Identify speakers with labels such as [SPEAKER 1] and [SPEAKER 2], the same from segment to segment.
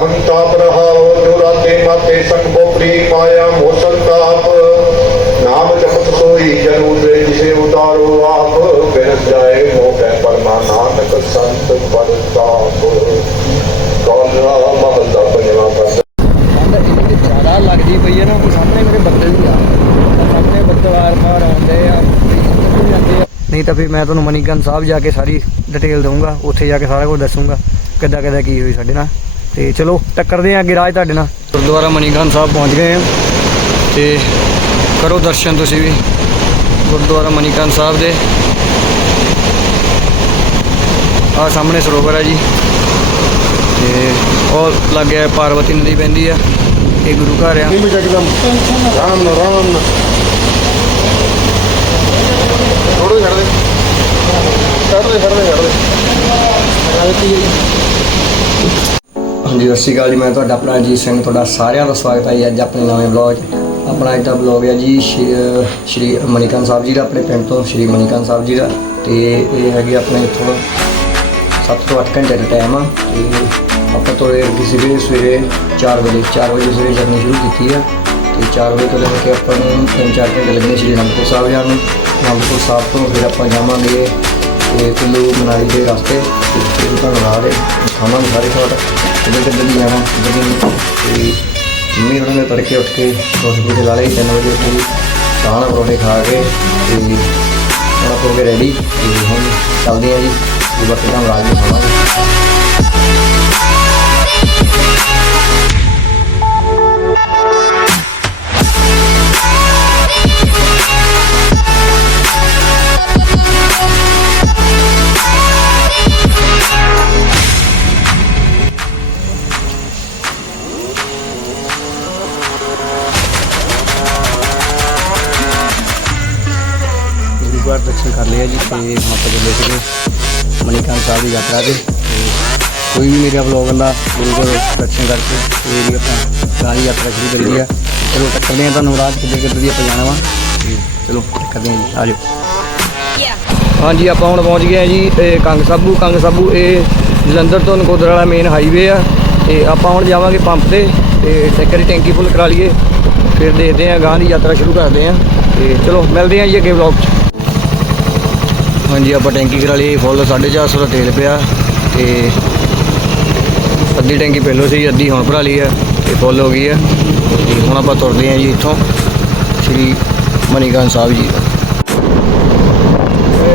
[SPEAKER 1] ਹੰਤਾਪ ਰਹਾਓ ਜੋ ਰਾਤੇ ਮਾਤੇ ਸੰਭੋ ਪ੍ਰੀ ਮਾਇਆ ਮੋਸਨ ਤਾਪ। ਨਾਮ ਜਪਤ ਸੋਈ ਜਨੂ ਦੇ ਜਿਸੇ ਉਤਾਰੋ ਆਪ ਬਿਰਸ ਜਾਏ ਮੋਹ ਪਰਮਾ ਨਾਨਕ ਸੰਤ ਪਰਤਾਪ ਕੌਲਰਾ ਮਹੱਲਾ ਪੰਜਵਾ ਪੰਜ।
[SPEAKER 2] ਠੰਡ ਇੰਨੀ ਜ਼ਿਆਦਾ ਲੱਗਦੀ ਪਈ ਹੈ ਨਾ ਉਹ ਸਾਹਮਣੇ ਮੇਰੇ ਬੱਦਲ ਵੀ ਆ। ਆਹ ਸਾਹਮਣੇ ਬੱਦਲ ਆਰ ਪਾਰ ਆਉਂਦੇ ਆ ਵੀ ਇੱਧਰ ਨੂੰ ਜਾਂਦੇ ਆ। ਨਹੀਂ ਤਾਂ ਫਿਰ ਮੈਂ ਤੁਹਾਨੂੰ ਮਨੀਗਨ ਸਾਹਿਬ ਜਾ ਕੇ ਸਾਰੀ ਡਿਟੇਲ ਦਊਂਗਾ ਉੱਥੇ ਜਾ ਕੇ ਸਾਰਾ ਕੁਝ ਦੱਸੂੰਗਾ ਕਿੱਦਾਂ ਕਿੱਦਾਂ ਕੀ ਹੋਈ ਸਾਡੇ ਨਾਲ। ਤੇ ਚਲੋ, ਟੱਕਰਦੇ ਆ ਅੱਗੇ ਰਾਜ ਤੁਹਾਡੇ ਨਾਲ। ਗੁਰਦੁਆਰਾ ਮਨੀਗਨ ਸਾਹਿਬ ਪਹੁੰਚ ਗਏ ਆ ਤੇ ਕਰੋ ਦਰਸ਼ਨ ਤੁਸੀਂ ਵੀ, ਗੁਰਦੁਆਰਾ ਮਨੀਗਨ ਸਾਹਿਬ ਦੇ। ਆ ਸਾਹਮਣੇ ਸਰੋਵਰ ਹੈ ਜੀ। ਤੇ ਉਹ ਲੱਗਿਆ ਪਾਰਵਤੀ ਨਦੀ ਪੈਂਦੀ ਆ। ਇਹ ਗੁਰੂ ਘਰ ਆ।
[SPEAKER 1] ਰਾਮ ਨਾ ਰਾਮ ਨਾ ਥੋੜੇ ਛੱਡ ਦੇ। ਛੱਡ ਦੇ ਛੱਡ ਦੇ ਛੱਡ ਦੇ।
[SPEAKER 2] ਹਾਂਜੀ, ਸਤਿ ਸ਼੍ਰੀ ਅਕਾਲ ਜੀ। ਮੈਂ ਤੁਹਾਡਾ ਆਪਣਾ ਅਜੀਤ ਸਿੰਘ, ਤੁਹਾਡਾ ਸਾਰਿਆਂ ਦਾ ਸਵਾਗਤ ਹੈ ਜੀ ਅੱਜ ਆਪਣੇ ਨਵੇਂ ਬਲੌਗ 'ਚ। ਆਪਣਾ ਅੱਜ ਦਾ ਬਲੌਗ ਹੈ ਜੀ ਸ਼੍ਰੀ ਸ਼੍ਰੀ ਮਨੀਕਰਨ ਸਾਹਿਬ ਜੀ ਦਾ, ਆਪਣੇ ਪਿੰਡ ਤੋਂ ਸ਼੍ਰੀ ਮਨੀਕਰਨ ਸਾਹਿਬ ਜੀ ਦਾ। ਤੇ ਇਹ ਹੈਗੇ ਆਪਣੇ ਇੱਥੋਂ 7 ਤੋਂ 8 ਘੰਟੇ ਦਾ ਟਾਈਮ ਆ। ਤੇ ਆਪਾਂ ਤੋਂ ਇਹ ਕਿਸੇ ਵੀ ਸਵੇਰੇ 4 ਵਜੇ 4 ਵਜੇ ਸਵੇਰੇ ਜਰਨੀ ਸ਼ੁਰੂ ਕੀਤੀ ਆ। ਤੇ 4 ਵਜੇ ਤੋਂ ਲੈ ਕੇ ਆਪਾਂ ਨੂੰ 3-4 ਘੰਟੇ ਲੱਗਣੇ ਸ਼੍ਰੀ ਅਨੰਦਪੁਰ ਸਾਹਿਬ ਜਾਣ ਨੂੰ। ਅਨੰਦਪੁਰ ਸਾਹਿਬ ਤੋਂ ਫਿਰ ਆਪਾਂ ਜਾਵਾਂਗੇ ਤੇ ਕੁੱਲੂ ਮਨਾਲੀ ਦੇ ਰਸਤੇ। ਤੇ ਤੁਹਾਨੂੰ ਰਾਹ ਦੇ ਦਿਖਾਵਾਂਗੇ ਸਾਰੇ ਸ਼ਾਟ ਕਿੱਧਰ ਕਿੱਧਰ ਦੀ ਜਾਣਾ ਕਿੱਧਰ ਦੀ ਤੇ ਮੰਮੀ ਉਹਨਾਂ ਨੇ ਤੜਕੇ ਉੱਠ ਕੇ ਰੋਟੀ ਰੂਟੀ ਲਾ ਲਈ 3 ਵਜੇ ਉੱਠੀ ਚਾਹ ਨਾਲ ਪਰੌਂਠੇ ਖਾ ਕੇ ਤੇ ਹੁਣ ਆਪਾਂ ਹੋ ਗਏ ਰੈਡੀ ਤੇ ਹੁਣ ਚੱਲਦੇ ਆ ਜੀ। ਤੇ ਬਾਕੀ ਤੁਹਾਨੂੰ ਰਾਜ ਨੂੰ ਦਿਖਾਵਾਂਗੇ ਤੇ ਹੁਣ ਆਪਾਂ ਚੱਲੇ ਸੀਗੇ। ਸਾਹਿਬ ਦੀ ਯਾਤਰਾ ਤੇ। ਕੋਈ ਵੀ ਮੇਰਾ ਵਲੌਗ ਦਾ ਗੁਰੂ ਘਰ ਦਰਸ਼ਨ ਕਰਕੇ ਤੇ ਵੀ ਆਪਾਂ ਦੀ ਯਾਤਰਾ ਸ਼ੁਰੂ ਕਰੀ ਆ। ਚਲੋ ਟੱਕਰਦੇ ਆ ਤੁਹਾਨੂੰ ਰਾਤ ਕਿੱਧਰ ਕਿੱਧਰ ਦੀ ਆਪਾਂ ਜਾਣਾ ਵਾ। ਚਲੋ ਟੱਕਰਦੇ ਆ ਜੀ ਆ ਜਾਓ। ਹਾਂਜੀ ਆਪਾਂ ਹੁਣ ਪਹੁੰਚ ਗਏ ਆ ਜੀ ਇਹ ਕੰਗ ਸਾਬੂ। ਕੰਗ ਸਾਬੂ ਇਹ ਜਲੰਧਰ ਤੋਂ ਨਕੋਦਰ ਵਾਲਾ ਮੇਨ ਹਾਈਵੇ ਆ। ਤੇ ਆਪਾਂ ਹੁਣ ਜਾਵਾਂਗੇ ਪੰਪ ਤੇ। ਤੇ ਟੈਂਕਰ ਟੈਂਕੀ ਫੁੱਲ ਕਰਾ ਲਈਏ। ਫਿਰ ਦੇਖਦੇ ਆ ਗਾਂ ਦੀ ਯਾਤਰਾ ਸ਼ੁਰੂ ਕਰਦੇ ਆ ਤੇ ਚਲੋ ਮਿਲਦੇ ਆ ਜੀ ਅੱਗੇ ਵਲੌਗ 'ਚ। ਹਾਂਜੀ, ਆਪਾਂ ਟੈਂਕੀ ਕਰਾ ਲਈ, ਫੁੱਲ 450 ਦਾ ਤੇਲ ਪਿਆ ਤੇ ਅੱਧੀ ਟੈਂਕੀ ਪਹਿਲੋਂ ਸੀ, ਅੱਧੀ ਹੁਣ ਭਰਾ ਲਈ ਹੈ ਤੇ ਫੁੱਲ ਹੋ ਗਈ ਹੈ ਤੇ ਹੁਣ ਆਪਾਂ ਤੁਰਦੇ ਹਾਂ ਜੀ ਇੱਥੋਂ, ਸ਼੍ਰੀ ਮਨੀਗਨ ਸਾਹਿਬ ਜੀ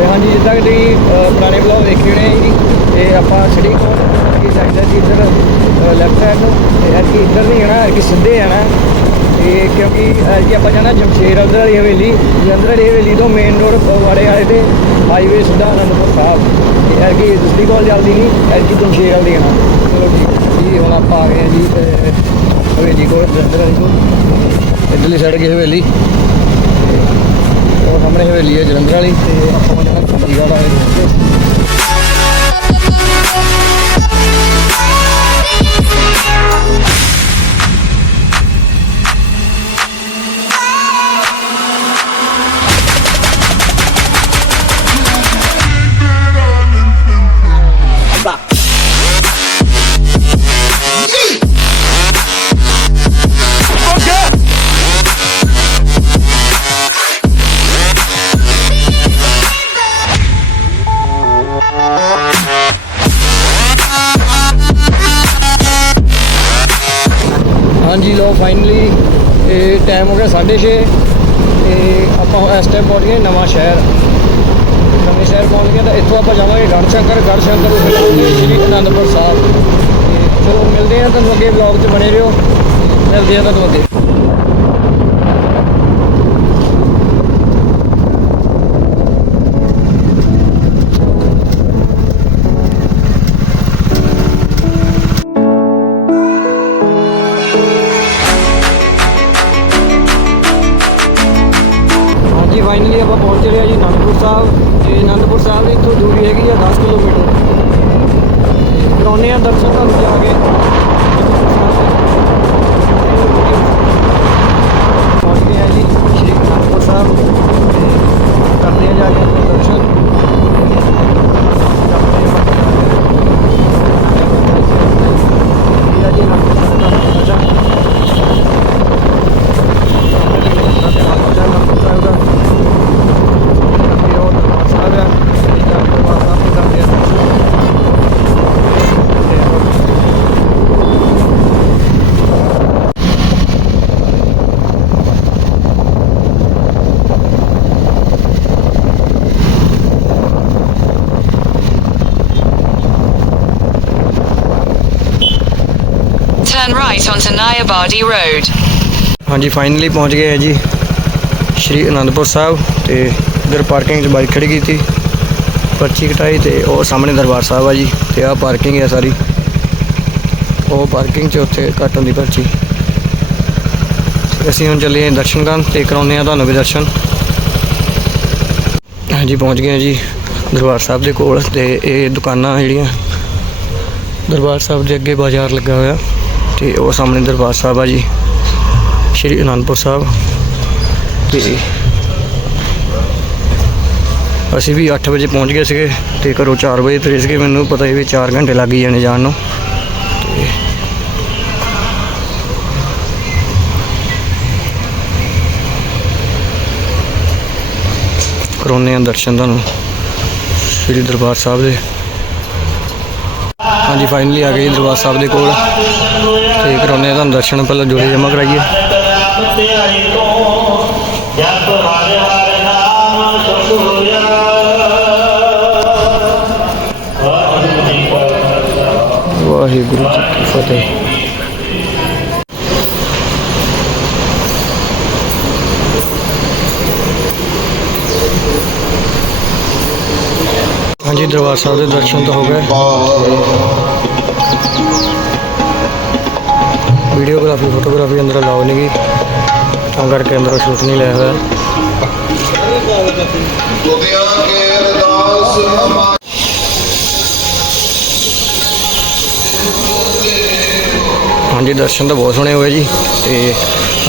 [SPEAKER 2] ਹਾਂਜੀ, ਜਿੱਦਾਂ ਕਿ ਤੁਸੀਂ ਪੁਰਾਣੇ ਬਲੌਗ ਦੇਖੇ ਹੋਣੇ ਜੀ, ਤੇ ਆਪਾਂ ਛੜੀ ਕੋਲ ਕੀ ਸਾਈਡ ਦੀ ਇੱਧਰ ਲੈਫਟ ਸਾਈਡ ਨੂੰ ਯਾਰ ਕਿ ਇੱਧਰ ਨਹੀਂ ਜਾਣਾ ਕਿ ਸਿੱਧੇ ਜਾਣਾ। ਤੇ ਕਿਉਂਕਿ ਅ, ਜੀ ਆਪਾਂ ਜਾਣਾ ਜਮਸ਼ੇਰ ਅੰਦਰ ਵਾਲੀ ਹਵੇਲੀ ਜਲੰਧਰ ਵਾਲੀ ਹਵੇਲੀ ਤੋਂ ਮੇਨ ਰੋਡ ਵਾਲੇ ਵਾਲੇ ਤੇ ਹਾਈਵੇ ਸਿੱਧਾ ਅਨੰਦਪੁਰ ਸਾਹਿਬ। ਤੇ ਯਾਰ ਕਿ ਦੂਸਰੀ ਕੋਲ ਜਲਦੀ ਨਹੀਂ ਯਾਰ ਕਿ ਜਮਸ਼ੇਰ ਵਾਲੀ ਜਾਣਾ ਚਲੋ ਠੀਕ ਜੀ ਹੁਣ ਆਪਾਂ ਆ ਗਏ ਹਾਂ ਜੀ ਹਵੇਲੀ ਕੋਲ ਜਲੰਧਰ ਵਾਲੀ ਕੋਲ। ਇੱਧਰਲੀ ਸਾਈਡ ਕੀ ਹਵੇਲੀ। ਉਹ ਸਾਹਮਣੇ ਹਵੇਲੀ ਹੈ ਜਲੰਧਰ ਵਾਲੀ ਤੇ ਆਪਾਂ ਜਾਣਾ ਚੰਡੀਗੜ੍ਹ ਵਾਲੇ ਟਾਈਮ ਹੋ ਗਿਆ 6:30 ਤੇ ਆਪਾਂ ਇਸ ਟਾਈਮ ਪਹੁੰਚ ਗਏ ਨਵਾਂ ਸ਼ਹਿਰ। ਨਵੇਂ ਸ਼ਹਿਰ ਪਹੁੰਚ ਗਏ ਤਾਂ ਇੱਥੋਂ ਆਪਾਂ ਜਾਵਾਂਗੇ ਗੜ੍ਹ ਸ਼ੰਕਰ ਗੜ੍ਹ ਫਿਰ ਜਾਵਾਂਗੇ ਸ਼੍ਰੀ ਅਨੰਦਪੁਰ ਸਾਹਿਬ। ਤੇ ਚਲੋ ਮਿਲਦੇ ਹਾਂ ਤੁਹਾਨੂੰ ਅੱਗੇ ਵਲੌਗ 'ਚ ਬਣੇ ਰਹੋ। ਮਿਲਦੇ ਹਾਂ ਤੁਹਾਨੂੰ ਅੱਗੇ। ਹੈ ਜੀ, ਅਨੰਦਪੁਰ ਸਾਹਿਬ। ਤੇ ਅਨੰਦਪੁਰ ਸਾਹਿਬ ਦੀ ਇੱਥੋਂ ਦੂਰੀ ਹੈਗੀ ਆ 10 ਕਿਲੋਮੀਟਰ। ਕਰਾਉਨੇ ਆ ਦਰਸ਼ਨ ਤੁਹਾਨੂੰ ਜਾ ਕੇ। ਪਹੁੰਚ ਗਏ ਜੀ, ਸ਼੍ਰੀ ਅਨੰਦਪੁਰ ਸਾਹਿਬ। ਕਰਦੇ ਆ ਜਾ ਕੇ ਦਰਸ਼ਨ। Gracias. ਆ
[SPEAKER 3] onto Nayabadi Road.
[SPEAKER 2] ਹਾਂਜੀ ਫਾਈਨਲੀ ਪਹੁੰਚ ਗਏ ਹੈ ਜੀ ਸ਼੍ਰੀ ਅਨੰਦਪੁਰ ਸਾਹਿਬ ਤੇ ਇਧਰ ਪਾਰਕਿੰਗ 'ਚ ਬਾਈਕ ਖੜੀ ਕੀਤੀ। ਪਰਚੀ ਕਟਾਈ ਤੇ ਉਹ ਸਾਹਮਣੇ ਦਰਬਾਰ ਸਾਹਿਬ ਆ ਜੀ ਤੇ ਆਹ ਪਾਰਕਿੰਗ ਹੈ ਸਾਰੀ। ਉਹ ਪਾਰਕਿੰਗ 'ਚ ਉੱਥੇ ਘੱਟ ਦੀ ਪਰਚੀ ਅਸੀਂ ਹੁਣ ਚੱਲੇ ਦਰਸ਼ਨ ਕਰਨ ਤੇ ਕਰਾਉਂਦੇ ਆ ਤੁਹਾਨੂੰ ਵੀ ਦਰਸ਼ਨ। ਹਾਂਜੀ, ਪਹੁੰਚ ਗਏ ਹਾਂ ਜੀ ਦਰਬਾਰ ਸਾਹਿਬ ਦੇ ਕੋਲ ਤੇ ਇਹ ਦੁਕਾਨਾਂ ਜਿਹੜੀਆਂ ਦਰਬਾਰ ਸਾਹਿਬ ਦੇ ਅੱਗੇ ਬਾਜ਼ਾਰ ਲੱਗਾ ਹੋਇਆ। ਤੇ ਉਹ ਸਾਹਮਣੇ ਦਰਬਾਰ ਸਾਹਿਬ ਆ ਜੀ, ਸ਼੍ਰੀ ਅਨੰਦਪੁਰ ਸਾਹਿਬ। ਤੇ ਅਸੀਂ ਵੀ 8 ਵਜੇ ਪਹੁੰਚ ਗਏ ਸੀਗੇ ਤੇ ਘਰੋਂ 4 ਵਜੇ ਤੁਰੇ ਸੀਗੇ ਮੈਨੂੰ ਪਤਾ ਹੀ ਵੀ 4 ਘੰਟੇ ਲੱਗ ਹੀ ਜਾਣੇ ਜਾਣ ਨੂੰ। ਤੇ ਕਰਾਉਂਦੇ ਹਾਂ ਦਰਸ਼ਨ ਤੁਹਾਨੂੰ, ਸ਼੍ਰੀ ਦਰਬਾਰ ਸਾਹਿਬ ਦੇ। ਹਾਂਜੀ ਫਾਈਨਲੀ ਆ ਗਏ ਦਰਬਾਰ ਸਾਹਿਬ ਦੇ ਕੋਲ। ਤੇ ਕਰਾਉਂਦੇ ਹਾਂ ਤੁਹਾਨੂੰ ਦਰਸ਼ਨ ਪਹਿਲਾਂ ਜੋੜੇ ਜਮ੍ਹਾਂ ਕਰਾਈਏ।
[SPEAKER 4] ਜਪ ਹਰਿ ਹਰਿ ਨਾਮ ਸਤੁਆ ਵਾਹਿਗੁਰੂ ਜੀ ਕੀ
[SPEAKER 2] ਫਤਿਹ। ਹਾਂਜੀ, ਦਰਬਾਰ ਸਾਹਿਬ ਦੇ ਦਰਸ਼ਨ ਤਾਂ ਹੋ ਗਏ। ਵੀਡੀਓਗ੍ਰਾਫੀ, ਫੋਟੋਗ੍ਰਾਫੀ ਅੰਦਰ ਅਲਾਉ ਨਹੀਂ ਗਈ। ਤਾਂ ਕਰਕੇ ਅੰਦਰੋਂ ਸ਼ੂਟ ਨਹੀਂ ਲਿਆ ਹੋਇਆ।
[SPEAKER 1] ਦੁਨੀਆ ਕੇ ਅਰਦਾਸ ਹਮਾਰੀ
[SPEAKER 2] ਹਾਂਜੀ, ਦਰਸ਼ਨ ਤਾਂ ਬਹੁਤ ਸੋਹਣੇ ਹੋਏ ਜੀ। ਤੇ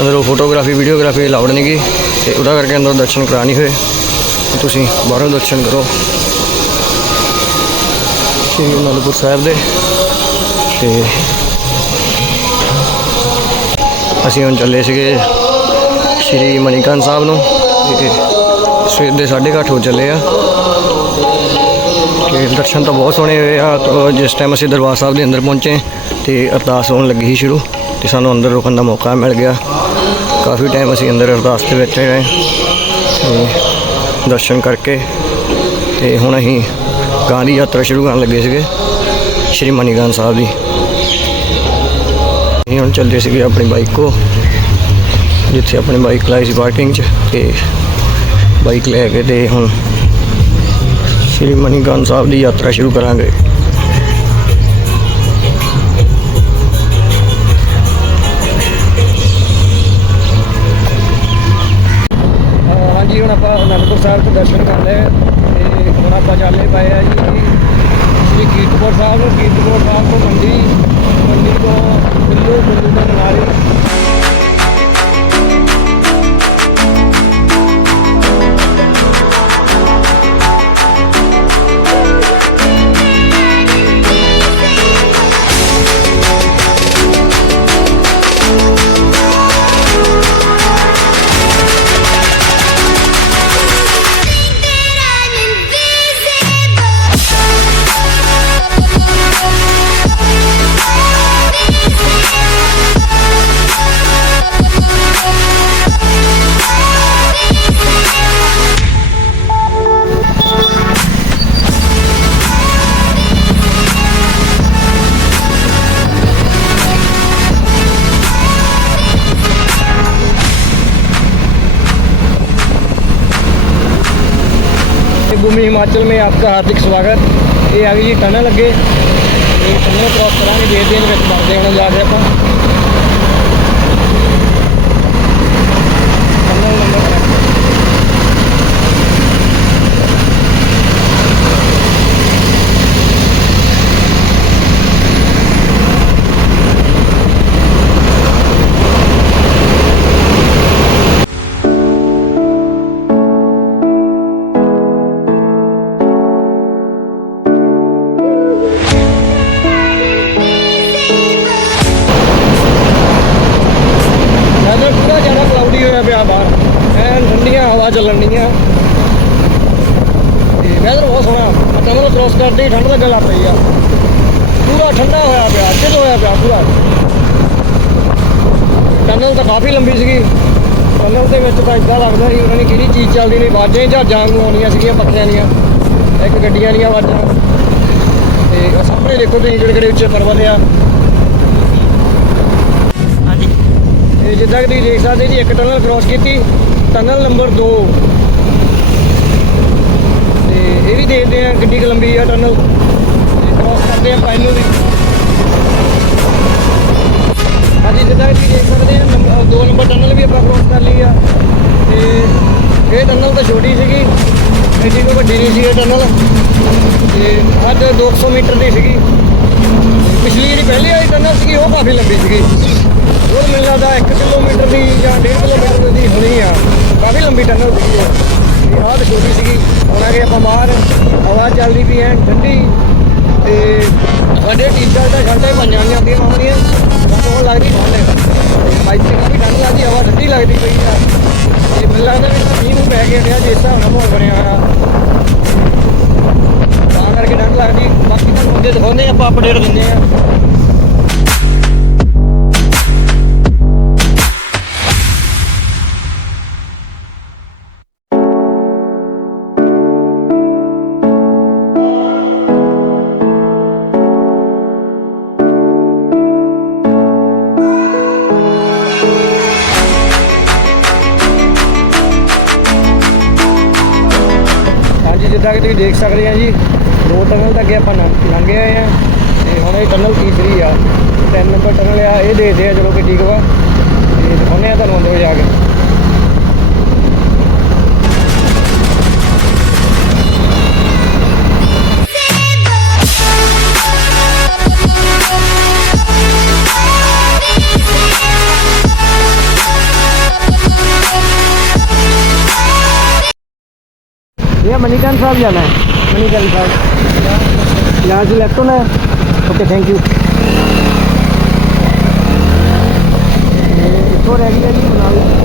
[SPEAKER 2] ਅੰਦਰੋਂ ਫੋਟੋਗ੍ਰਾਫੀ, ਵੀਡੀਓਗ੍ਰਾਫੀ ਅਲਾਉਡ ਨਹੀਂ ਗਈ। ਤੇ ਉਹਦਾ ਕਰਕੇ ਅੰਦਰ ਦਰਸ਼ਨ ਕਰਾ ਨਹੀਂ ਹੋਏ। ਤੁਸੀਂ ਬਾਹਰੋਂ ਦਰਸ਼ਨ ਕਰੋ। ਸ਼੍ਰੀ ਅਨੰਦਪੁਰ ਸਾਹਿਬ ਦੇ। ਤੇ ਅਸੀਂ ਹੁਣ ਚੱਲੇ ਸੀਗੇ ਸ਼੍ਰੀ ਮਨੀਕਰਨ ਸਾਹਿਬ ਨੂੰ। ਤੇ ਸਵੇਰ ਦੇ 8:30 ਹੋ ਚੱਲੇ ਆ। ਤੇ ਦਰਸ਼ਨ ਤਾਂ ਬਹੁਤ ਸੋਹਣੇ ਹੋਏ ਆ। ਤਾਂ ਜਿਸ ਟਾਈਮ ਅਸੀਂ ਦਰਬਾਰ ਸਾਹਿਬ ਦੇ ਅੰਦਰ ਪਹੁੰਚੇ, ਤੇ ਅਰਦਾਸ ਹੋਣ ਲੱਗੀ ਸੀ ਸ਼ੁਰੂ। ਤੇ ਸਾਨੂੰ ਅੰਦਰ ਰੁਕਣ ਦਾ ਮੌਕਾ ਮਿਲ ਗਿਆ। ਕਾਫੀ ਟਾਈਮ ਅਸੀਂ ਅੰਦਰ ਅਰਦਾਸ 'ਤੇ ਬੈਠੇ ਰਹੇ। ਤੇ ਦਰਸ਼ਨ ਕਰਕੇ, ਤੇ ਹੁਣ ਅਸੀਂ ਗਾਂ ਦੀ ਯਾਤਰਾ ਸ਼ੁਰੂ ਕਰਨ ਲੱਗੇ ਸੀਗੇ, ਸ਼੍ਰੀ ਮਨੀਗਨ ਸਾਹਿਬ ਦੀ। ਅਸੀਂ ਹੁਣ ਚੱਲਦੇ ਸੀਗੇ ਆਪਣੀ ਬਾਈਕ ਕੋ ਜਿੱਥੇ ਆਪਣੀ ਬਾਈਕ ਲਾਈ ਸੀ ਪਾਰਕਿੰਗ 'ਚ ਤੇ ਬਾਈਕ ਲੈ ਕੇ ਤੇ ਹੁਣ ਸ਼੍ਰੀ ਮਨੀਗਨ ਸਾਹਿਬ ਦੀ ਯਾਤਰਾ ਸ਼ੁਰੂ ਕਰਾਂਗੇ। ਹਾਂਜੀ, ਹੁਣ ਆਪਾਂ ਅਨੰਦਪੁਰ ਸਾਹਿਬ ਦੇ ਦਰਸ਼ਨ ਕਰ ਲਏ। ਤੇ ਹੁਣ ਆਪਾਂ ਚੱਲੇ ਪਏ ਆ ਜੀ ਸ਼੍ਰੀ ਕੀਰਤਪੁਰ ਸਾਹਿਬ। ਨੂੰ ਕੀਰਤਪੁਰ ਸਾਹਿਬ ਤੋਂ ਮੰਡੀ ਮੰਡੀ ਤੋਂ ਕੁੱਲੂ ਕੁੱਲੂ ਤੋਂ ਮਨਾਲੀ हिमाचल में आपका हार्दिक स्वागत ये आ गई जी टनल ਅੱਗੇ ਇਹ ਟਨਲ ਕ੍ਰਾਸ ਕਰਾਂਗੇ ਦੇਖਦੇ ਹਾਂ ਵਿੱਚ ਵੜਦੇ ਹਾਂ ਜਾ ਕੇ ਆਪਾਂ ਹੀ ਠੰਡ ਲੱਗਣ ਲੱਗ ਪਈ ਆ। ਪੂਰਾ ਠੰਡਾ ਹੋਇਆ ਪਿਆ ਚਿੱਲ ਹੋਇਆ ਪਿਆ ਪੂਰਾ। ਟਨਲ ਤਾਂ ਕਾਫੀ ਲੰਬੀ ਸੀਗੀ। ਟਨਲ ਦੇ ਵਿੱਚ ਤਾਂ ਇਦਾਂ ਲੱਗਦਾ ਸੀ ਉਹਨਾਂ ਨੇ ਕਿਹੜੀ ਚੀਜ਼ ਚੱਲਦੀ ਨਹੀਂ ਆਵਾਜ਼ਾਂ ਹੀ ਜਹਾਜ਼ਾਂ ਨੂੰ ਆਉਂਦੀਆਂ ਸੀਗੀਆਂ ਪੱਖਿਆਂ ਦੀਆਂ। ਇੱਕ ਗੱਡੀਆਂ ਦੀਆਂ ਆਵਾਜ਼ਾਂ ਤੇ ਸਾਹਮਣੇ ਦੇਖੋ ਤੁਸੀਂ ਕਿਹੜੇ ਕਿਹੜੇ ਉੱਚੇ ਪਰਬਤ ਆ। ਜਿੱਦਾਂ ਕਿ ਤੁਸੀਂ ਦੇਖ ਸਕਦੇ ਜੀ ਇੱਕ ਟਨਲ ਕ੍ਰੋਸ ਕੀਤੀ। ਟਨਲ ਨੰਬਰ 2 ਤੇ ਇਹ ਵੀ ਦੇਖਦੇ ਆ ਕਿੰਨੀ ਕੁ ਲੰਬੀ ਆ ਟਨਲ ਤੇ ਕ੍ਰੋਸ ਕਰਦੇ ਆ ਪਾਈਨੂ ਵੀ ਹਾਂਜੀ, ਜਿੱਦਾਂ ਕਿ ਦੇਖ ਸਕਦੇ ਆ ਨੰਬਰ 2 ਨੰਬਰ ਟਨਲ ਵੀ ਆਪਾਂ ਕ੍ਰੋਸ ਕਰ ਲਈ ਆ। ਤੇ ਇਹ ਟਨਲ ਤਾਂ ਛੋਟੀ ਸੀਗੀ, ਐਡੀ ਕੋਈ ਵੱਡੀ ਨਹੀਂ ਸੀ ਇਹ ਟਨਲ ਤੇ ਅੱਜ 200 ਮੀਟਰ ਦੀ ਸੀਗੀ। ਪਿਛਲੀ ਜਿਹੜੀ ਪਹਿਲੀ ਵਾਲੀ ਟਨਲ ਸੀਗੀ, ਉਹ ਕਾਫੀ ਲੰਬੀ ਸੀਗੀ। ਉਹ ਮੈਨੂੰ ਲੱਗਦਾ 1 ਕਿਲੋਮੀਟਰ ਦੀ ਜਾਂ 1.5 ਕਿਲੋਮੀਟਰ ਦੀ ਹੋਣੀ ਆ। ਕਾਫੀ ਲੰਬੀ ਟਨਲ ਸੀਗੀ ਉਹ ਆਹ ਛੋਟੀ ਸੀਗੀ। ਹੁਣ ਆ ਗਏ ਆਪਾਂ ਬਾਹਰ। ਹਵਾ ਚੱਲਦੀ ਪਈ ਐ, ਠੰਡੀ। ਤੇ ਸਾਡੇ ਟੀ-ਸ਼ਰਟਾਂ ਸ਼ਰਟਾਂ ਹੀ ਪੰਜਾਂ ਜਾਂਦੀਆਂ ਮਾਵਾਂ ਦੀਆਂ ਲੱਗਦੀ ਠੰਡ ਤੇ ਬਾਈਕ ਤੇ ਕਾਫੀ ਠੰਡ ਲੱਗਦੀ, ਹਵਾ ਠੰਡੀ ਲੱਗਦੀ ਪਈ ਆ। ਤੇ ਮੈਨੂੰ ਲੱਗਦਾ ਵੀ ਮੀਂਹ ਨੂੰ ਪੈ ਗਿਆ ਰਿਹਾ ਜਿਸ ਹਿਸਾਬ ਨਾਲ ਮਾਹੌਲ ਬਣਿਆ ਹੋਇਆ। ਤਾਂ ਕਰਕੇ ਠੰਡ ਲੱਗਦੀ। ਬਾਕੀ ਤੁਹਾਨੂੰ ਅੱਗੇ ਦਿਖਾਉਂਦੇ ਆਪਾਂ ਅਪਡੇਟ ਦਿੰਦੇ ਆ ਤੁਸੀਂ ਦੇਖ ਸਕਦੇ ਆ ਜੀ। ਦੋ ਟਨਲ ਤਾਂ ਅੱਗੇ ਆਪਾਂ ਲੰਘੇ ਆਏ ਆ ਤੇ ਹੁਣ ਇਹ ਟਨਲ ਤੀਸਰੀ ਆ। ਤਿੰਨ ਨੰਬਰ ਟਨਲ ਆ। ਇਹ ਦੇਖਦੇ ਆ ਚਲੋ ਕਿ ਠੀਕ ਵਾ। ਤੇ ਦਿਖਾਉਂਦੇ ਆ ਤੁਹਾਨੂੰ ਅੰਦਰ ਜਾ ਕੇ। भैया मनीकांत साहब जाना है। मनीकांत साहब। यहाँ से लेफ़्ट होना है। ओके थैंक यू
[SPEAKER 5] छोड़
[SPEAKER 2] रह गया जी, बना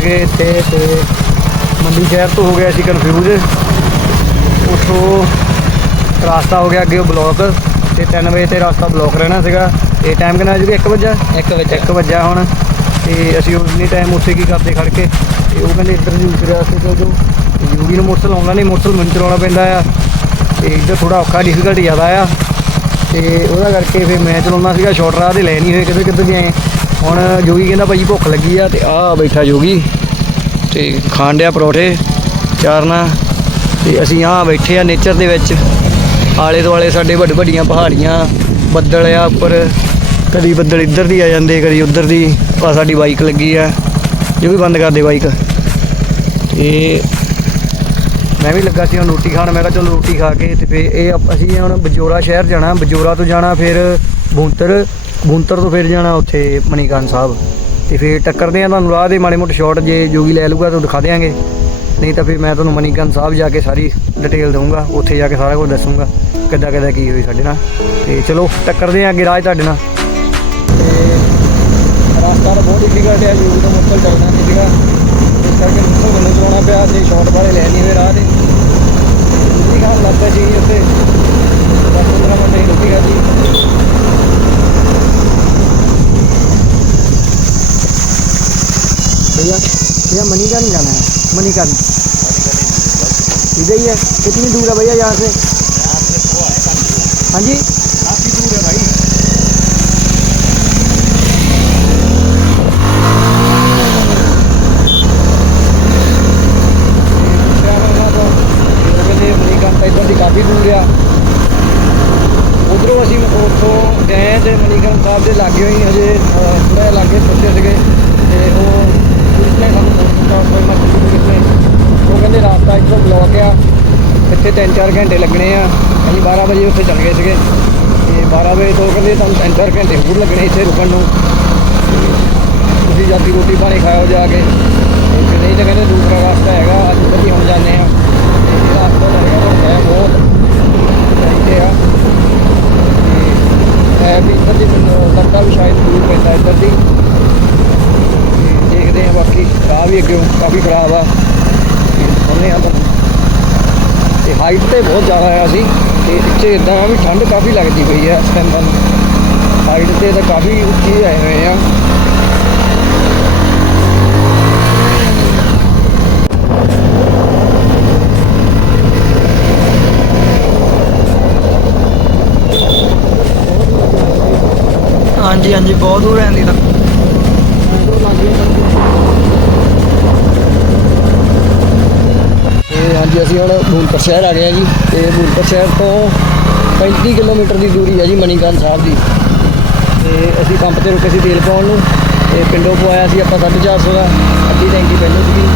[SPEAKER 2] ਗਏ ਸੀਗੇ ਇੱਥੇ ਤੇ ਮੰਡੀ ਸ਼ਹਿਰ ਤੋਂ ਹੋ ਗਿਆ ਸੀ ਕਨਫਿਊਜ਼ ਉੱਥੋਂ ਰਾਸਤਾ ਹੋ ਗਿਆ ਅੱਗੇ ਬਲੌਕ ਤੇ 3 ਵਜੇ ਤੇ ਰਾਸਤਾ ਬਲੌਕ ਰਹਿਣਾ ਸੀਗਾ। ਇਹ ਟਾਈਮ ਕਿੰਨਾ ਜੀ 1 ਵਜੇ
[SPEAKER 5] 1 ਵਜੇ
[SPEAKER 2] 1 ਵਜਾ ਹੁਣ। ਤੇ ਅਸੀਂ ਉਨੀ ਟਾਈਮ ਉੱਥੇ ਕੀ ਕਰਦੇ ਖੜ ਕੇ ਤੇ ਉਹ ਕਹਿੰਦੇ ਇੱਧਰ ਨੂੰ ਦੂਸਰੇ ਰਾਸਤੇ ਤੋਂ ਜੋ ਯੂਵੀ ਨੂੰ ਮੋਟਰਸਾਈਕਲ ਆਉਂਦਾ ਨਹੀਂ ਮੋਟਰਸਾਈਕਲ ਮੈਨੂੰ ਚਲਾਉਣਾ ਪੈਂਦਾ ਆ। ਤੇ ਇੱਧਰ ਥੋੜਾ ਔਖਾ ਡਿਫਿਕਲਟ ਜ਼ਿਆਦਾ ਆ। ਤੇ ਉਹਦਾ ਕਰਕੇ ਫਿਰ ਮੈਂ ਚਲਾਉਂਦਾ ਸੀਗਾ ਸ਼ਾਰਟ ਰਾਹ ਤੇ ਲੈ ਨਹੀਂ ਹੋਏ ਕਿਤੇ ਕਿਤੇ ਵੀ ਆਏ ਹੁਣ ਜੋਗੀ ਕਹਿੰਦਾ ਭਾਈ ਭੁੱਖ ਲੱਗੀ ਆ ਤੇ ਆ ਬੈਠਾ ਜੋਗੀ ਤੇ ਖਾਣ ਡਿਆ ਪਰੌਠੇ, ਚਾਰਨਾ ਤੇ ਅਸੀਂ ਆ ਬੈਠੇ ਆ ਨੇਚਰ ਦੇ ਵਿੱਚ। ਆਲੇ ਦੁਆਲੇ ਸਾਡੇ ਵੱਡ ਵੱਡੀਆਂ ਪਹਾੜੀਆਂ, ਬੱਦਲ ਆ ਉੱਪਰ। ਕਦੀ ਬੱਦਲ ਇੱਧਰ ਦੀ ਆ ਜਾਂਦੇ, ਕਦੀ ਉੱਧਰ ਦੀ। ਆ ਸਾਡੀ ਬਾਈਕ ਲੱਗੀ ਆ। ਜੋ ਵੀ ਬੰਦ ਕਰ ਦੇ ਬਾਈਕ ਤੇ ਮੈਂ ਵੀ ਲੱਗਾ ਸੀ ਹੁਣ ਰੋਟੀ ਖਾਣ, ਮੈਂ ਕਿਹਾ ਚਲੋ ਰੋਟੀ ਖਾ ਕੇ ਤੇ ਫਿਰ ਇਹ ਅਸੀਂ ਹੁਣ ਬਜੋਰਾ ਸ਼ਹਿਰ ਜਾਣਾ ਬਜੋਰਾ ਤੋਂ ਜਾਣਾ ਫਿਰ ਬੂੰਤਰ। ਬੂੰਤਰ ਤੋਂ ਫਿਰ ਜਾਣਾ ਉੱਥੇ ਮਣੀਕਰਨ ਸਾਹਿਬ। ਤੇ ਫਿਰ ਟੱਕਰਦੇ ਆ ਤੁਹਾਨੂੰ ਰਾਹ ਦੇ ਮਾੜੇ ਮੋਟੇ ਸ਼ਾਟ ਜੇ ਜੋਗੀ ਲੈ ਲੂਗਾ ਤਾਂ ਦਿਖਾ ਦੇਾਂਗੇ ਨਹੀਂ ਤਾਂ ਫਿਰ ਮੈਂ ਤੁਹਾਨੂੰ ਮਨੀਕਰਨ ਸਾਹਿਬ ਜਾ ਕੇ ਸਾਰੀ ਡਿਟੇਲ ਦਊਂਗਾ, ਉੱਥੇ ਜਾ ਕੇ ਸਾਰਾ ਕੁਝ ਦੱਸੂੰਗਾ, ਕਿੱਦਾਂ ਕਿੱਦਾਂ ਕੀ ਹੋਈ ਸਾਡੇ ਨਾਲ। ਤੇ ਚਲੋ, ਟੱਕਰਦੇ ਆ ਅੱਗੇ ਰਾਹ 'ਚ ਤੁਹਾਡੇ ਨਾਲ। ਤੇ ਰਾਸਤਾ ਤਾਂ ਬਹੁਤ ਡਿਫਿਕਲਟ ਹੈ ਜੋਗੀ ਤੋਂ ਮੁਸ਼ਕਲ ਚੱਲਦਾ ਨਹੀਂ ਸੀਗਾ। ਇਸ ਕਰਕੇ ਮੁਸ਼ਕਲ ਮੈਨੂੰ ਚਲਾਉਣਾ ਪਿਆ ਤੇ ਸ਼ਾਟ ਵਾਲੇ ਲੈ ਨਹੀਂ ਹੋਏ ਰਾਹ ਦੇ। ਰੋਟੀ ਖਾਣ ਲੱਗਦਾ ਸੀ ਉੱਥੇ। 10-15 ਮਿੰਟ ਹੀ ਰੋਟੀ ਖਾਧੀ भैया भैया मणिकर्ण जाना है मणिकर्ण इधर ही है कितनी दूर है भैया यहाँ से हाँ जी ਇੱਥੇ 3-4 ਘੰਟੇ ਲੱਗਣੇ ਆ। ਅਸੀਂ 12 ਵਜੇ ਉੱਥੇ ਚੱਲ ਗਏ ਸੀਗੇ। ਤੇ 12 ਵਜੇ ਤੋਂ ਕਹਿੰਦੇ ਤੁਹਾਨੂੰ 3-4 ਘੰਟੇ ਹੋਰ ਲੱਗਣੇ ਇੱਥੇ ਰੁਕਣ ਨੂੰ। ਤੁਸੀਂ ਜਾਤੀ ਰੋਟੀ ਪਾਣੀ ਖਾਓ ਜਾ ਕੇ। ਤੇ ਨਹੀਂ ਤਾਂ ਕਹਿੰਦੇ ਦੂਸਰਾ ਰਾਸਤਾ ਹੈਗਾ, ਅੱਜ ਅਸੀਂ ਹੁਣ ਜਾਂਦੇ ਆ। ਤੇ ਇਹ ਰਾਸਤਾ ਤਾਂ ਹੈ ਬਹੁਤ ਚਾਹੀਦੇ ਆ। ਹੈ ਵੀ ਇੱਧਰ ਦੀ ਮੈਨੂੰ ਲੱਗਦਾ ਵੀ ਸ਼ਾਇਦ ਦੂਰ ਪੈਂਦਾ ਇੱਧਰ ਦੀ। ਤੇ ਦੇਖਦੇ ਆ ਬਾਕੀ, ਰਾਹ ਵੀ ਅੱਗੇ ਕਾਫੀ ਖਰਾਬ ਆ। ਉਹਨੇ ਆ ਤੇ ਹਾਈਟ ਤੇ ਬਹੁਤ ਜ਼ਿਆਦਾ ਆ ਸੀ ਤੇ ਇੱਥੇ ਇਦਾਂ ਆ ਵੀ ਠੰਡ ਕਾਫੀ ਲੱਗਦੀ ਪਈ ਆ ਇਸ ਟਾਈਮ ਤਾਂ ਹਾਈਟ ਤੇ ਤਾਂ ਕਾਫੀ ਉੱਚੀ ਆਏ ਹੋਏ ਆ।
[SPEAKER 5] ਹਾਂਜੀ ਹਾਂਜੀ ਬਹੁਤ ਦੂਰ ਰਹਿੰਦੀ ਤਾਂ।
[SPEAKER 2] ਤੇ ਅਸੀਂ ਹੁਣ ਬੂਨਪੁਰ ਸ਼ਹਿਰ ਆ ਗਏ ਆ ਜੀ। ਤੇ ਬੂਨਪੁਰ ਸ਼ਹਿਰ ਤੋਂ 35 ਕਿਲੋਮੀਟਰ ਦੀ ਦੂਰੀ ਹੈ ਜੀ ਮਣੀਕਰਨ ਸਾਹਿਬ ਦੀ। ਤੇ ਅਸੀਂ ਪੰਪ ਤੇ ਰੁਕੇ ਸੀ ਤੇਲ ਪਾਉਣ ਨੂੰ। ਤੇ ਪਿੰਡੋਂ ਪਵਾਇਆ ਸੀ ਆਪਾਂ 450 ਦਾ। ਅੱਧੀ ਟੈਂਕੀ ਪਹਿਲਾਂ ਸੀਗੀ।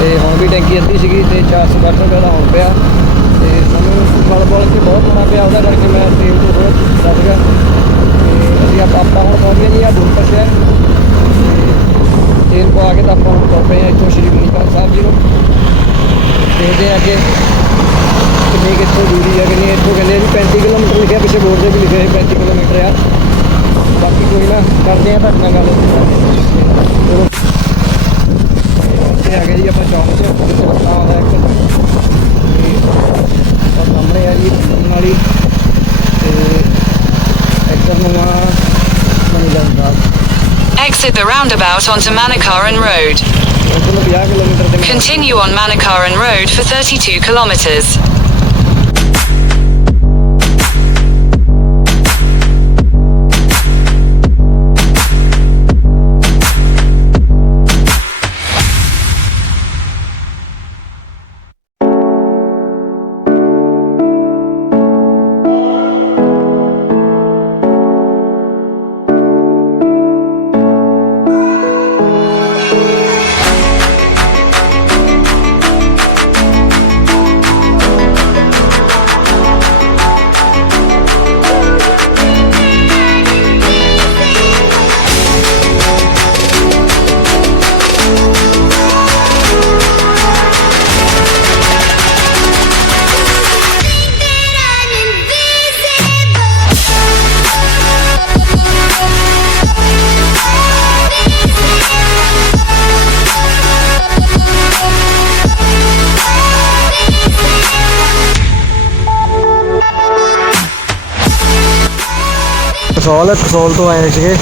[SPEAKER 2] ਤੇ ਹੁਣ ਵੀ ਟੈਂਕੀ ਅੱਧੀ ਸੀਗੀ ਤੇ 460 ਰੁਪਏ ਦਾ ਹੁਣ ਪਿਆ। ਤੇ ਸਾਨੂੰ ਬਲ ਬਲ ਕੇ ਬਹੁਤ ਹੋਣਾ ਪਿਆ, ਉਹਦਾ ਕਰਕੇ ਮੈਂ ਤੇਲ ਤੋਂ ਥੋੜਾ ਦੱਸ ਗਿਆ। ਤੇ ਅਸੀਂ ਆਪਾਂ ਆਪਾਂ ਹੁਣ ਪਹੁੰਚ ਗਏ ਜੀ ਆ ਬੂਨਪੁਰ ਸ਼ਹਿਰ। ਤੇ ਤੇਲ ਪਵਾ ਕੇ ਤਾਂ ਆਪਾਂ ਹੁਣ ਤੁਰ ਪਏ ਆ ਇੱਥੋਂ ਸ਼੍ਰੀ ਮਣੀਕਰਨ ਸਾਹਿਬ ਜੀ ਨੂੰ। ਦੇਖਦੇ ਆ ਅੱਗੇ ਕਿੰਨੀ ਕਿੱਥੋਂ ਦੂਰੀ ਆ, ਕਿੰਨੀ ਇੱਥੋਂ ਕਹਿੰਦੇ ਆ। ਵੀ 35 ਕਿਲੋਮੀਟਰ ਲਿਖਿਆ, ਪਿੱਛੇ ਬੋਰਡ ਤੇ ਵੀ ਲਿਖਿਆ ਹੈ 35 ਕਿਲੋਮੀਟਰ ਆ। ਬਾਕੀ ਕੋਈ ਨਾ, ਕਰਦੇ ਆ ਤੁਹਾਡੇ ਨਾਲ ਗੱਲ। ਚਲੋ। ਇੱਥੇ ਆ ਗਏ ਜੀ ਆਪਾਂ ਚੌਂਕ 'ਚ ਚੌਂਕਾ ਆਉਂਦਾ ਇੱਕ। ਤੇ ਆਹ ਸਾਹਮਣੇ ਆ ਜੀ ਬੰਦਨ ਵਾਲੀ। ਤੇ ਇੱਧਰ ਨੂੰ ਆ ਮਨੀਗੰਜ ਸਾਹਿਬ
[SPEAKER 3] Exit the roundabout onto Manikaran Road.
[SPEAKER 2] ਇੱਧਰ ਨੂੰ 50 ਕਿਲੋਮੀਟਰ ਤੇ ਮੈਂ-
[SPEAKER 3] Continue on Manikaran Road for 32 kilometers.
[SPEAKER 2] Kasol Kasol ਤੋਂ ਆਏ ਸੀਗੇ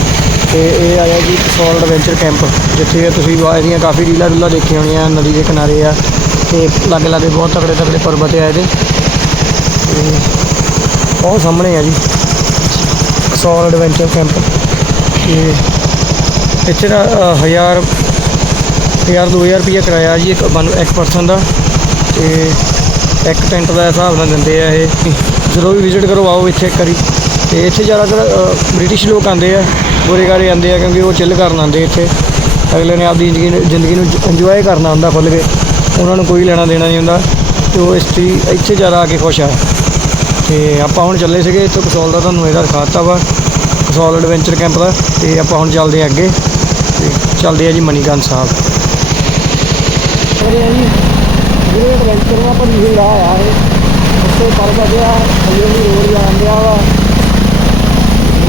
[SPEAKER 2] ਤੇ ਇਹ ਆਇਆ ਜੀ ਕਸੌਲ ਐਡਵੈਂਚਰ ਕੈਂਪ ਜਿੱਥੇ ਤੁਸੀਂ ਇਹਦੀਆਂ ਕਾਫੀ ਰੀਲਾਂ ਰੂਲਾਂ ਦੇਖੀਆਂ ਹੋਣੀਆਂ ਨਦੀ ਦੇ ਕਿਨਾਰੇ ਆ ਤੇ ਲਾਗੇ ਲਾਗੇ ਬਹੁਤ ਤਕੜੇ ਤਕੜੇ ਪਰਬਤ ਆ ਇਹਦੇ। ਤੇ ਉਹ ਸਾਹਮਣੇ ਆ ਜੀ ਕਸੌਲ ਐਡਵੈਂਚਰ ਕੈਂਪ ਤੇ ਇੱਥੇ ਦਾ ਅ, ਹਜ਼ਾਰ ਹਜ਼ਾਰ ਦੋ ਹਜ਼ਾਰ ਰੁਪਈਆ ਕਿਰਾਇਆ ਜੀ ਇੱਕ ਬਨ ਇੱਕ ਪਰਸਨ ਦਾ। ਤੇ ਇੱਕ ਟੈਂਟ ਦਾ ਹਿਸਾਬ ਨਾਲ ਦਿੰਦੇ ਆ ਇਹ। ਜਦੋਂ ਵੀ ਵਿਜ਼ਿਟ ਕਰੋ ਆਓ ਇੱਥੇ ਇੱਕ ਵਾਰੀ। ਤੇ ਇੱਥੇ ਜ਼ਿਆਦਾਤਰ ਬ੍ਰਿਟਿਸ਼ ਲੋਕ ਆਉਂਦੇ ਆ ਗੋਰੇਗਾਰੇ ਆਉਂਦੇ ਆ ਕਿਉਂਕਿ ਉਹ ਚਿੱਲ ਕਰਨ ਆਉਂਦੇ ਇੱਥੇ। ਅਗਲੇ ਨੇ ਆਪਦੀ ਜ਼ਿੰਦਗੀ ਨੂੰ ਜ਼ਿੰਦਗੀ ਨੂੰ ਇੰਜੋਏ ਕਰਨਾ ਹੁੰਦਾ ਖੁੱਲ੍ਹ ਕੇ। ਉਹਨਾਂ ਨੂੰ ਕੋਈ ਲੈਣਾ ਦੇਣਾ ਨਹੀਂ ਹੁੰਦਾ ਤੇ ਉਹ ਇਸ ਚੀ ਇੱਥੇ ਜ਼ਿਆਦਾ ਆ ਕੇ ਖੁਸ਼ ਆ। ਤੇ ਆਪਾਂ ਹੁਣ ਚੱਲੇ ਸੀਗੇ ਇੱਥੋਂ ਕਸੌਲ ਦਾ, ਤੁਹਾਨੂੰ ਇਹਦਾ ਦਿਖਾਤਾ ਵਾ। ਕਸੌਲ ਐਡਵੈਂਚਰ ਕੈਂਪ ਦਾ ਤੇ ਆਪਾਂ ਹੁਣ ਚੱਲਦੇ ਹਾਂ ਅੱਗੇ। ਤੇ ਚੱਲਦੇ ਆ ਜੀ ਮਨੀਗਨ ਸਾਹਿਬ। ਅਰੇ ਜੀ ਜਿਹੜੇ ਐਡਵੈਂਚਰ ਆਪਾਂ ਲਿਖੇ ਰਾਹ ਆ ਇਹ ਉੱਤੇ ਪਰਬਤ ਆ ਥੱਲੇ ਵੀ ਰੋਡ ਜਾਂਦਿਆ ਵਾ।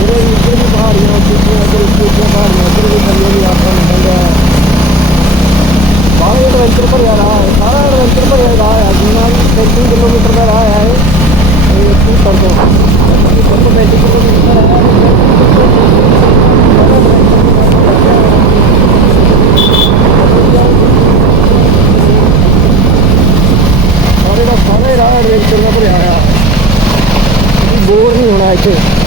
[SPEAKER 2] ਇੱਧਰ ਵੀ ਪਹਾੜੀਆਂ ਉੱਚੀਆਂ ਇੱਧਰ ਉੱਚੀਆਂ ਪਹਾੜੀਆਂ ਇੱਧਰ ਵੀ ਥੱਲੇ ਵੀ ਆਪਾਂ ਨਿਕਲਦਾ ਬਾਹਰ ਐਡਵੈਂਚਰ ਭਰਿਆ ਰਾਹ ਹੈ ਸਾਰਾ ਐਡਵੈਂਚਰ ਭਰਿਆ ਰਾਹ ਆ ਜਿੰਨਾ ਵੀ 35 ਕਿਲੋਮੀਟਰ ਦਾ ਰਾਹ ਆ ਇਹ ਇਹ ਇੱਥੇ ਤੋਂ ਤੋਂ 35 ਕਿਲੋਮੀਟਰ ਦਾ ਰਾਹ ਸਾਰੇ ਦਾ ਸਾਰਾ ਹੀ ਰਾਹ ਐਡਵੈਂਚਰ ਨਾਲ ਭਰਿਆ ਆ ਬੋਰ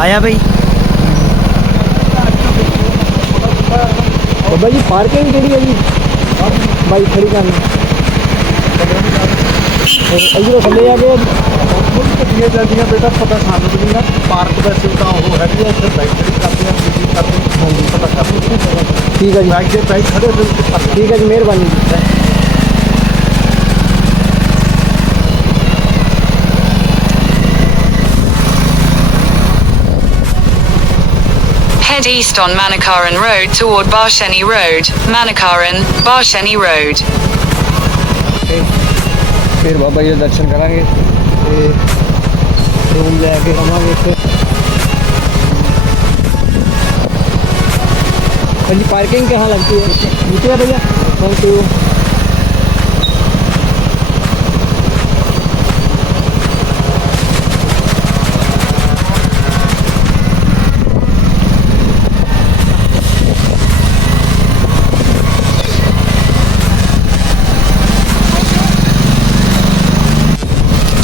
[SPEAKER 5] ਆਇਆ ਬਈ
[SPEAKER 2] ਬਾਬਾ ਜੀ ਪਾਰਕਿੰਗ ਕਿਹੜੀ ਹੈ ਜੀ ਬਾਈ ਖੜੀ ਕਰਨੀ ਇਧਰੋਂ ਥੱਲੇ ਆ ਗਏ
[SPEAKER 1] ਗੱਡੀਆਂ ਜਾਂਦੀਆਂ ਬੇਟਾ ਪਤਾ ਸਾਨੂੰ ਵੀ ਨਹੀਂ ਨਾ ਪਾਰਕ ਦਾ ਸੁਵਿਧਾ ਉਹ ਹੈਗੀ ਹੈ ਇੱਥੇ ਬਾਈਕ ਖੜੀ ਕਰਦੇ ਆ ਤੁਸੀਂ ਕਰਦੇ ਹਾਂਜੀ ਪਤਾ ਕਰ ਲਓ
[SPEAKER 2] ਠੀਕ ਹੈ ਜੀ
[SPEAKER 1] ਬਾਈਕ ਦੇ
[SPEAKER 2] bike
[SPEAKER 3] Head east on Manakaran Road toward Barsheni Road, Manakaran, Barsheni Road.
[SPEAKER 2] फिर बाबा ये दर्शन करांगे रूम लेके कमांगे फिर। पार्किंग कहाँ लगती है? नीचे भैया? थैंक यू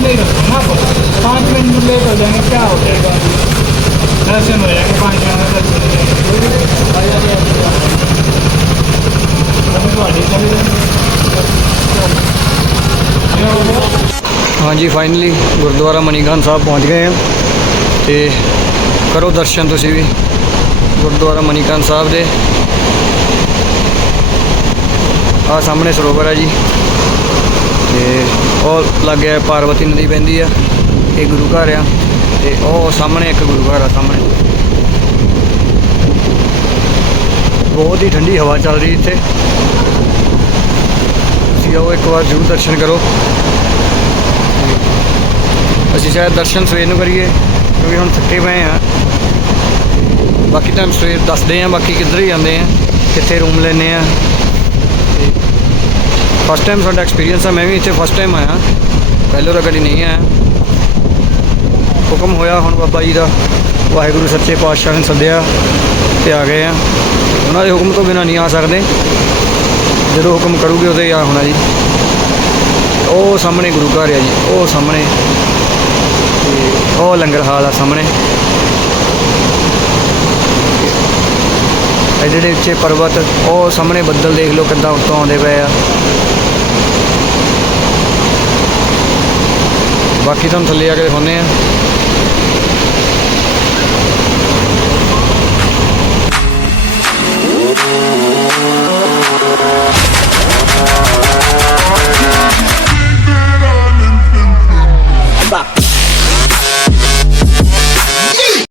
[SPEAKER 6] ही रखो ना आप पाँच मिनट लेट हो जाएंगे क्या हो जाएगा दर्शन हो जाएंगे पाँच मिनट में दर्शन हो जाएंगे अभी ਤੁਹਾਡੀ ਚਲੀ ਜਾਂਦੀ
[SPEAKER 2] ਹਾਂਜੀ ਫਾਈਨਲੀ ਗੁਰਦੁਆਰਾ ਮਨੀਗਨ ਸਾਹਿਬ ਪਹੁੰਚ ਗਏ ਹਾਂ ਤੇ ਕਰੋ ਦਰਸ਼ਨ ਤੁਸੀਂ ਵੀ ਗੁਰਦੁਆਰਾ ਮਨੀਗਨ ਸਾਹਿਬ ਦੇ ਆ ਸਾਹਮਣੇ ਸਰੋਵਰ ਹੈ ਜੀ ਤੇ ਉਹ ਲੱਗਿਆ ਪਾਰਵਤੀ ਨਦੀ ਪੈਂਦੀ ਆ, ਇਹ ਗੁਰੂ ਘਰ ਆ ਤੇ ਉਹ ਸਾਹਮਣੇ ਇੱਕ ਗੁਰੂ ਘਰ ਆ ਸਾਹਮਣੇ। ਬਹੁਤ ਹੀ ਠੰਡੀ ਹਵਾ ਚੱਲ ਰਹੀ ਇੱਥੇ। ਤੁਸੀਂ ਆਓ ਇੱਕ ਵਾਰ ਜ਼ਰੂਰ ਦਰਸ਼ਨ ਕਰੋ। ਅਸੀਂ ਸ਼ਾਇਦ ਦਰਸ਼ਨ ਸਵੇਰ ਨੂੰ ਕਰੀਏ, ਕਿਉਂਕਿ ਹੁਣ ਥੱਕੇ ਪਏ ਆ। ਬਾਕੀ ਟਾਈਮ ਸਵੇਰ ਦੱਸਦੇ ਆ ਬਾਕੀ ਕਿੱਧਰ ਹੀ ਜਾਂਦੇ ਆ, ਕਿੱਥੇ ਰੂਮ ਲੈਨੇ ਆ। ਫਸਟ ਟਾਈਮ ਸਾਡਾ ਐਕਸਪੀਰੀਅੰਸ ਆ, ਮੈਂ ਵੀ ਇੱਥੇ ਫਸਟ ਟਾਈਮ ਆਇਆ। ਪਹਿਲਾਂ ਤਾਂ ਕਦੀ ਨਹੀਂ ਆਇਆ। ਹੁਕਮ ਹੋਇਆ ਹੁਣ ਬਾਬਾ ਜੀ ਦਾ। ਵਾਹਿਗੁਰੂ ਸੱਚੇ ਪਾਤਸ਼ਾਹ ਨੇ ਸੱਦਿਆ ਤੇ ਆ ਗਏ ਆ। ਉਹਨਾਂ ਦੇ ਹੁਕਮ ਤੋਂ ਬਿਨਾਂ ਨਹੀਂ ਆ ਸਕਦੇ। ਜਦੋਂ ਹੁਕਮ ਕਰੂਗੇ ਉਦੋਂ ਹੀ ਆ ਹੋਣਾ ਜੀ। ਉਹ ਸਾਹਮਣੇ ਗੁਰੂ ਘਰ ਆ ਜੀ, ਉਹ ਸਾਹਮਣੇ। ਤੇ ਉਹ ਲੰਗਰ ਹਾਲ ਆ ਸਾਹਮਣੇ। ਇਹ ਜਿਹੜੇ ਉੱਚੇ ਪਰਬਤ, ਉਹ ਸਾਹਮਣੇ ਬੱਦਲ ਦੇਖ ਲਓ ਕਿੱਦਾਂ ਉੱਤੋਂ ਆਉਂਦੇ ਪਏ ਆ। ਬਾਕੀ ਤੁਹਾਨੂੰ ਥੱਲੇ ਆ ਕੇ ਦਿਖਾਉਂਦੇ ਆ